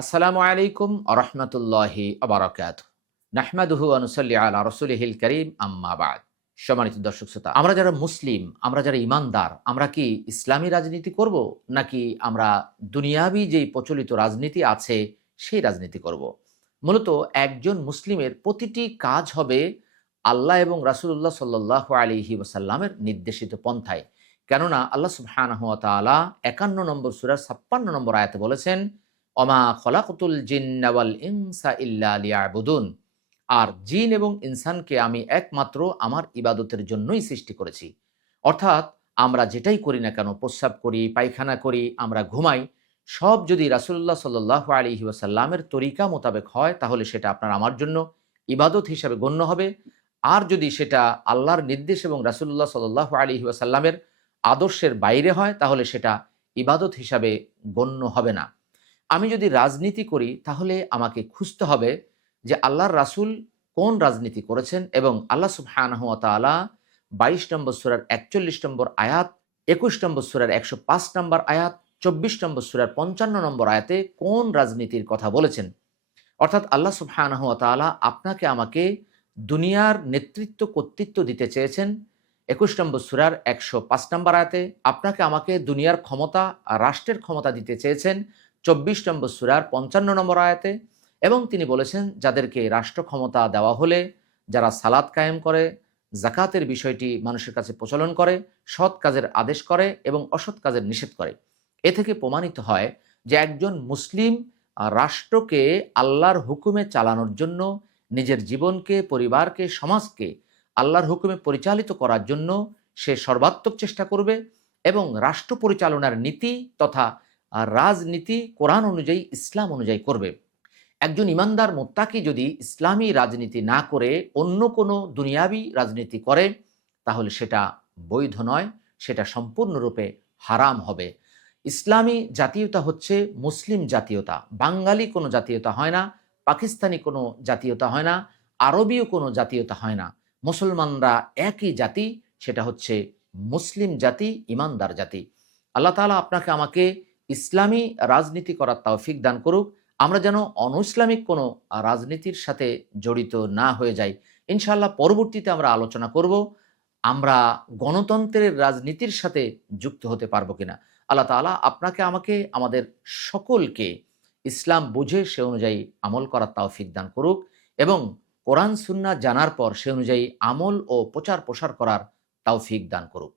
আসসালামু আলাইকুম আরহামতুল্লাহি আবরাকাত নাহমাদুহু আনুসাল্লি আলা রসুলহিল করিম আম্মাবাদ সম্মানিত দর্শক শ্রোতা, আমরা যারা মুসলিম, আমরা যারা ইমানদার আমরা কি ইসলামী রাজনীতি করব? নাকি আমরা দুনিয়াবি যেই প্রচলিত রাজনীতি আছে, সেই রাজনীতি করব? মূলত একজন মুসলিমের প্রতিটি কাজ হবে আল্লাহ এবং রাসুল্লাহ সাল্লাহ আলিহি ওসাল্লামের নির্দেশিত পন্থায়। কেননা আল্লাহ সুবহানাহু ওয়া একান্ন নম্বর সুরার ছাপ্পান্ন নম্বর আয়াতে বলেছেন অমা খলাকুতুল জিন্নাওয়াল ইনসা ইল্লা লিয়াবুদুন। আর জিন এবং ইনসানকে আমি একমাত্র আমার ইবাদতের জন্যই সৃষ্টি করেছি। অর্থাৎ আমরা যেটাই করি না কেন, প্রস্রাব করি, পায়খানা করি, আমরা ঘুমাই, সব যদি রাসুল্লাহ সাল্লাহ আলী ওয়াসাল্লামের তরিকা মোতাবেক হয়, তাহলে সেটা আপনার আমার জন্য ইবাদত হিসাবে গণ্য হবে। আর যদি সেটা আল্লাহর নির্দেশ এবং রাসুল্লাহ সাল্লাহ আলী ওয়াসাল্লামের আদর্শের বাইরে হয়, তাহলে সেটা ইবাদত হিসাবে গণ্য হবে না। আমি যদি রাজনীতি করি, তাহলে আমাকে খুঁজতে হবে যে আল্লাহর রাসুল কোন রাজনীতি করেছেন এবং আল্লাহ সুবহানাহু তাআলা বাইশ নম্বর সুরার একচল্লিশ নম্বর আয়াত, একুশ নম্বর সুরার একশো পাঁচ নম্বর আয়াত, চব্বিশ নম্বর সুরার পঞ্চান্ন নম্বর আয়াতে কোন রাজনীতির কথা বলেছেন? অর্থাৎ আল্লাহ সুবহানাহু তাআলা আপনাকে আমাকে দুনিয়ার নেতৃত্ব, কর্তৃত্ব দিতে চেয়েছেন। একুশ নম্বর সুরার একশো পাঁচ নম্বর আয়াতে আপনাকে আমাকে দুনিয়ার ক্ষমতা, রাষ্ট্রের ক্ষমতা দিতে চেয়েছেন। চব্বিশ নম্বর সুরার পঞ্চান্ন নম্বর আয়াতে, এবং তিনি বলেছেন, যাদেরকে রাষ্ট্র ক্ষমতা দেওয়া হলে, যারা সালাদ কায়েম করে জাকাতের বিষয়টি মানুষের কাছে প্রচলন করে, সৎ কাজের আদেশ করে এবং অসৎ কাজের নিষেধ করে। এ থেকে প্রমাণিত হয় যে একজন মুসলিম রাষ্ট্রকে আল্লাহর হুকুমে চালানোর জন্য, নিজের জীবনকে, পরিবারকে, সমাজকে আল্লাহর হুকুমে পরিচালিত করার জন্য সে সর্বাত্মক চেষ্টা করবে এবং রাষ্ট্র পরিচালনার নীতি তথা রাজনীতি কোরআন অনুযায়ী, ইসলাম অনুযায়ী করবে। একজন ইমানদার মোত্তাকি যদি ইসলামী রাজনীতি না করে অন্য কোনো দুনিয়াবি রাজনীতি করে, তাহলে সেটা বৈধ নয়, সেটা সম্পূর্ণরূপে হারাম হবে। ইসলামী জাতীয়তা হচ্ছে মুসলিম জাতীয়তা। বাঙালি কোনো জাতীয়তা হয় না, পাকিস্তানি কোনো জাতীয়তা হয় না, আরবীয় কোনো জাতীয়তা হয় না। মুসলমানরা একই জাতি, সেটা হচ্ছে মুসলিম জাতি, ইমানদার জাতি। আল্লাহ তালা আপনাকে আমাকে ইসলামী রাজনীতি করার তৌফিক দান করুক। আমরা যেন অনইসলামিক কোনো রাজনীতির সাথে জড়িত না হয়ে যাই। ইনশাল্লাহ পরবর্তীতে আমরা আলোচনা করব, আমরা গণতন্ত্রের রাজনীতির সাথে যুক্ত হতে পারব কিনা। আল্লাহ তালা আপনাকে, আমাকে, আমাদের সকলকে ইসলাম বুঝে সে অনুযায়ী আমল করার তৌফিক দান করুক এবং কোরআন সুন্না জানার পর সে অনুযায়ী আমল ও প্রচার প্রসার করার তৌফিক দান করুক।